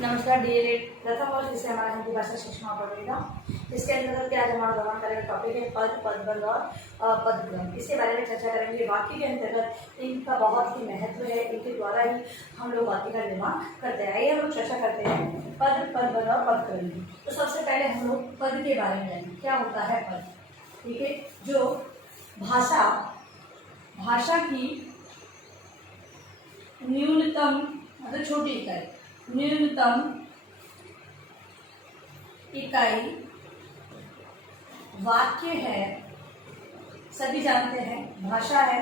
नमस्कार डीएलएड प्रथम वर्ष जिसे हमारा हिंदी भाषा शिक्षण पड़ेगा। इसके अंतर्गत आज हमारा दौरान करेगा टॉपिक है पद, पदबंध और पदक्रम। इसके बारे में चर्चा करेंगे। वाक्य के अंतर्गत इनका बहुत ही महत्व है, इनके द्वारा ही हम लोग वाक्य का निर्माण करते हैं। आइए हम लोग चर्चा करते हैं पद, पदबंध और पदक्रम की। तो सबसे पहले हम लोग पद के बारे में जानेंगे। क्या होता है पद? ठीक है, जो भाषा की न्यूनतम मतलब छोटी इकाई, न्यूनतम इकाई वाक्य है। सभी जानते हैं भाषा है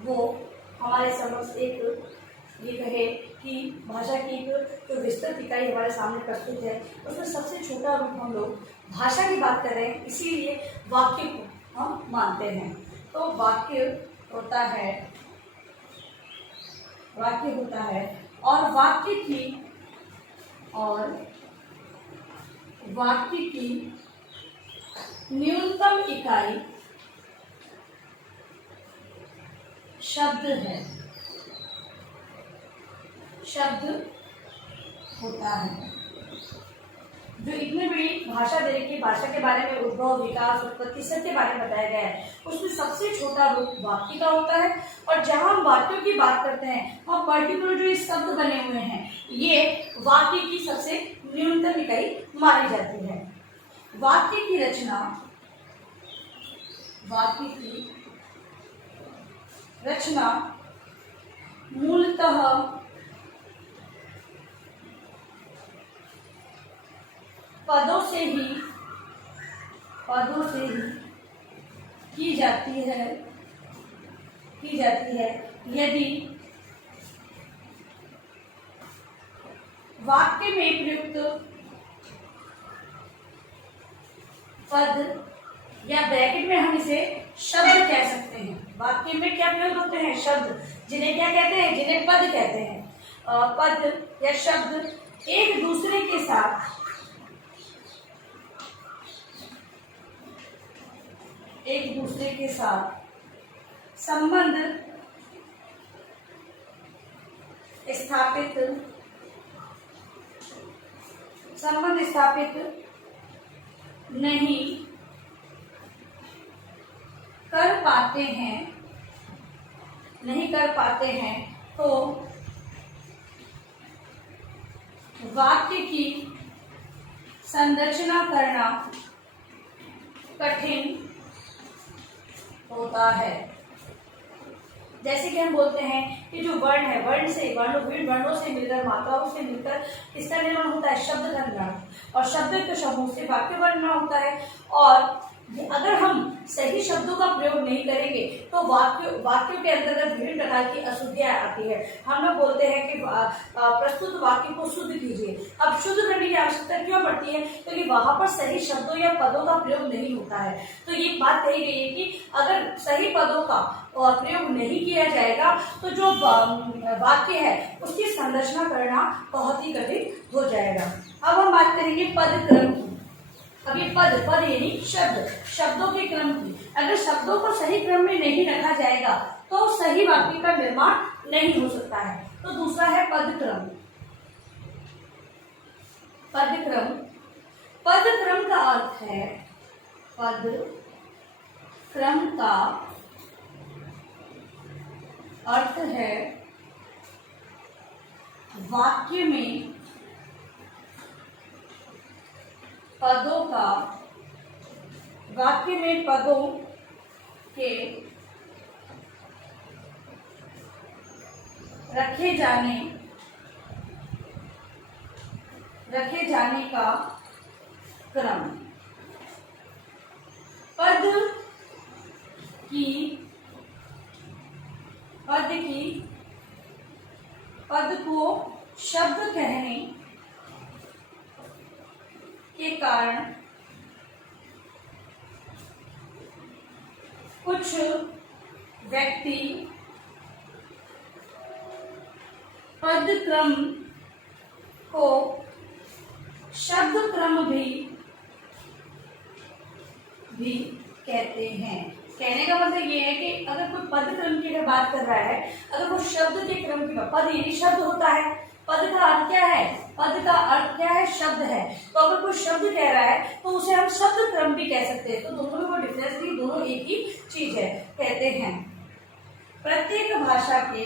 वो हमारे समक्ष एक ये कहे कि भाषा की एक जो विस्तृत इकाई हमारे सामने प्रस्तुत है, उसमें सबसे छोटा रूप हम लोग भाषा की बात कर रहे हैं, इसीलिए वाक्य को हम मानते हैं। तो वाक्य होता है और वाक्य की न्यूनतम इकाई शब्द है, शब्द होता है। जो इतनी बड़ी भाषा दे रखी, भाषा के बारे में उद्भव, विकास, उत्पत्ति सब के बारे में बताया गया है, उसमें सबसे छोटा रूप वाक्य का होता है। और जहां हम वाक्यों की बात करते हैं, वहां पर्टिकुलर जो ये शब्द बने हुए हैं, ये वाक्य की सबसे न्यूनतम इकाई मानी जाती है। वाक्य की रचना मूलतः पदों से ही की जाती है यदि वाक्य में प्रयुक्त पद या ब्रैकेट में हम इसे शब्द कह सकते हैं। वाक्य में क्या प्रयोग होते हैं? शब्द, जिन्हें क्या कहते हैं? जिन्हें पद कहते हैं। पद या शब्द एक दूसरे के साथ संबंध स्थापित नहीं कर पाते हैं तो वाक्य की संरचना करना कठिन होता है। जैसे कि हम बोलते हैं कि जो वर्ण है, वर्णों से मिलकर, मात्राओं से मिलकर किसका निर्माण होता है? शब्द का निर्माण। और शब्द के समूह से वाक्य का निर्माण होता है। और अगर हम सही शब्दों का प्रयोग नहीं करेंगे तो वाक्यों के अंतर्गत विभिन्न प्रकार की अशुद्धियां आती है। हम लोग बोलते हैं कि प्रस्तुत वाक्य को शुद्ध कीजिए। अब शुद्ध करने की आवश्यकता क्यों पड़ती है? क्योंकि वहां पर सही शब्दों या पदों का प्रयोग नहीं होता है। तो ये बात कही गई है कि अगर सही पदों का प्रयोग नहीं किया जाएगा तो जो वाक्य है उसकी संरचना करना बहुत ही कठिन हो जाएगा। अब हम बात करेंगे पद क्रम की। अभी पद यानी शब्दों के क्रम की। अगर शब्दों को सही क्रम में नहीं रखा जाएगा तो सही वाक्य का निर्माण नहीं हो सकता है। तो दूसरा है पदक्रम। पदक्रम का अर्थ है, वाक्य में पदों के रखे जाने का क्रम। पद को शब्द कहने के कारण कुछ व्यक्ति पद क्रम को शब्द क्रम भी कहते हैं। कहने का मतलब ये है कि अगर कोई पद क्रम की अगर बात कर रहा है, अगर वो शब्द के क्रम की पद यानी शब्द होता है पद का अर्थ क्या है? पद का अर्थ क्या है? शब्द है। तो अगर कोई शब्द कह रहा है तो उसे हम शब्द क्रम भी कह सकते हैं। तो दोनों में कोई डिफरेंस नहीं, दोनों एक ही चीज है। कहते हैं प्रत्येक भाषा के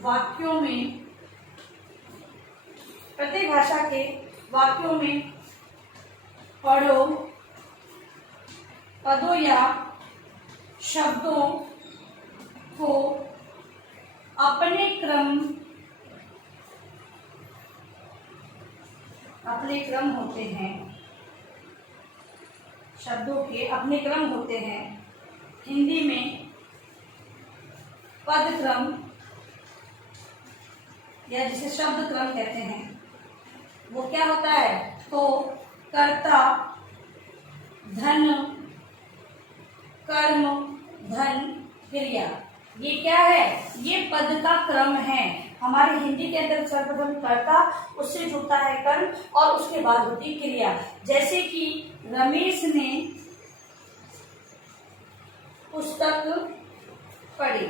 वाक्यों में पढ़ो पदों या शब्दों को अपने क्रम होते हैं, शब्दों के अपने क्रम होते हैं। हिंदी में पद क्रम या जिसे शब्द क्रम कहते हैं वो क्या होता है? तो कर्ता, धन, कर्म, धन, क्रिया, ये क्या है? ये पद का क्रम है। हमारे हिंदी के अंदर सर्वप्रथम कर्ता, उससे जुड़ता है कर्म और उसके बाद होती क्रिया। जैसे कि रमेश ने पुस्तक पढ़ी,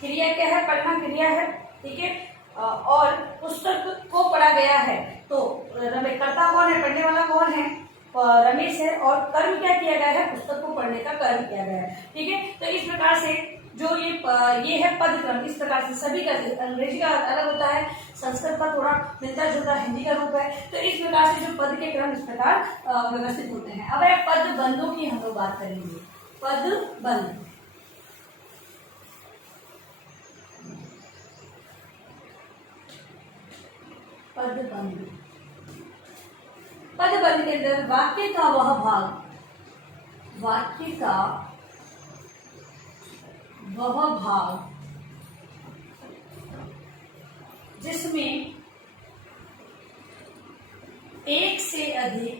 क्रिया क्या है? पढ़ना क्रिया है, ठीक है। और पुस्तक को पढ़ा गया है, तो कर्ता कौन है? पढ़ने वाला कौन है? रमेश है। और कर्म क्या किया गया है? पुस्तक को पढ़ने का कर्म किया गया है, ठीक है। तो इस प्रकार से जो ये है पद क्रम, इस प्रकार से सभी का, अंग्रेजी का अलग होता है, संस्कृत का थोड़ा मिलता जुलता हिंदी का रूप है। तो इस प्रकार से जो पद के क्रम इस प्रकार व्यवस्थित होते हैं। अब है पद बंधों की हम लोग बात करेंगे। पद बंध, पदबंध के अंदर वाक्य का वह भाग जिसमें एक से अधिक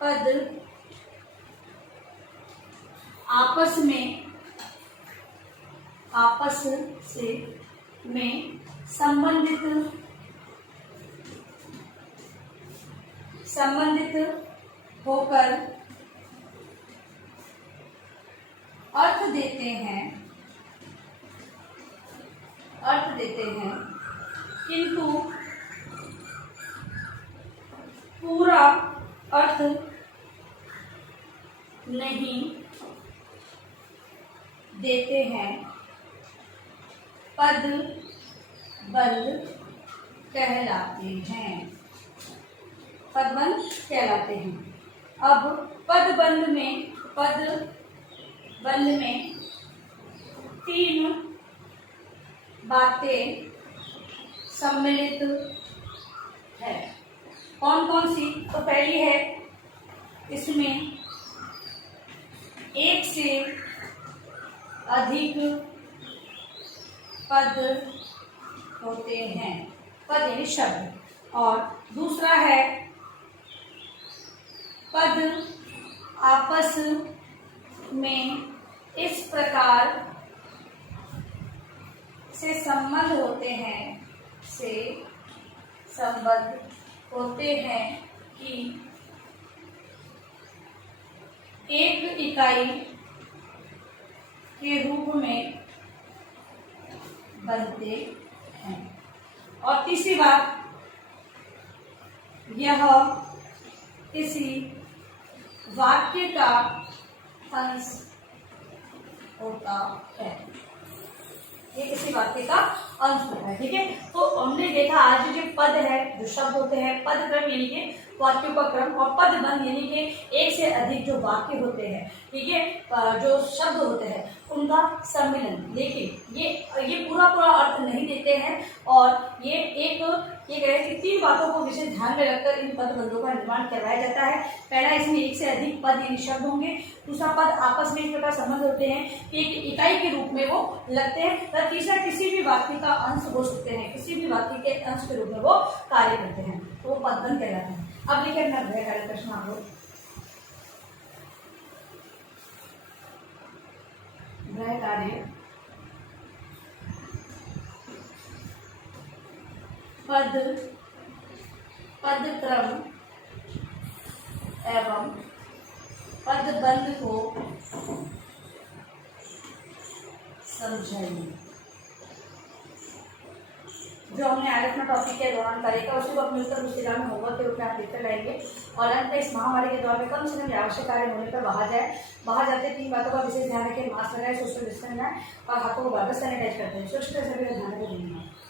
पद आपस में संबंधित होकर अर्थ देते हैं, किंतु पूरा अर्थ नहीं देते हैं, पद बंध कहलाते हैं। अब पद बंध में तीन बातें सम्मिलित है। कौन कौन सी? तो पहली है, इसमें एक से अधिक पद होते हैं, पद यानी शब्द। और दूसरा है, पद आपस में इस प्रकार से संबंध होते हैं कि एक इकाई के रूप में बनते हैं। और तीसरी बात, यह किसी वाक्य का अंश होता है, ये किसी वाक्य का अंश होता है, ठीक है। तो हमने देखा आज जो पद है, जो शब्द होते हैं, पद क्रम यानी कि वाक्यों का क्रम, और पद बंध यानी कि एक से अधिक जो वाक्य होते हैं, ठीक है, जो शब्द होते हैं उनका सम्मिलन। लेकिन ये पूरा अर्थ नहीं देते हैं, और ये कह रहे कि तीन बातों को विशेष ध्यान में रखकर इन पद बंधों का निर्माण करवाया जाता है। पहला, इसमें एक से अधिक पद यानी शब्द होंगे। दूसरा, पद आपस में इस प्रकार संबंध होते हैं कि एक इकाई के रूप में वो लगते हैं। तथा तीसरा, किसी भी वाक्य का अंश हो सकते हैं, किसी भी वाक्य के अंश के रूप में वो कार्य करते हैं, तो वो पदबंध कहलाते हैं। अब देखिए अपना गृह कार्य प्रश्न आप लोग, गृह कार्य पद पदक्रम एवं पदबंध को समझाइए। जो हमने आज अपना टॉपिक के दौरान करेगा उसी को अपने उत्तर पुस्तिका में होमवर्क के रूप में आप लिखकर लाएंगे और अंत में इस महामारी के दौर में कम से कम आवश्यक कार्य होने पर बाहर जाते 3 बातों का विशेष ध्यान रखें। मास्क लगाए, सोशल डिस्टेंस है और हाथों को बार बार सैनिटाइज करते हैं। स्वच्छता सभी का ध्यान रखें।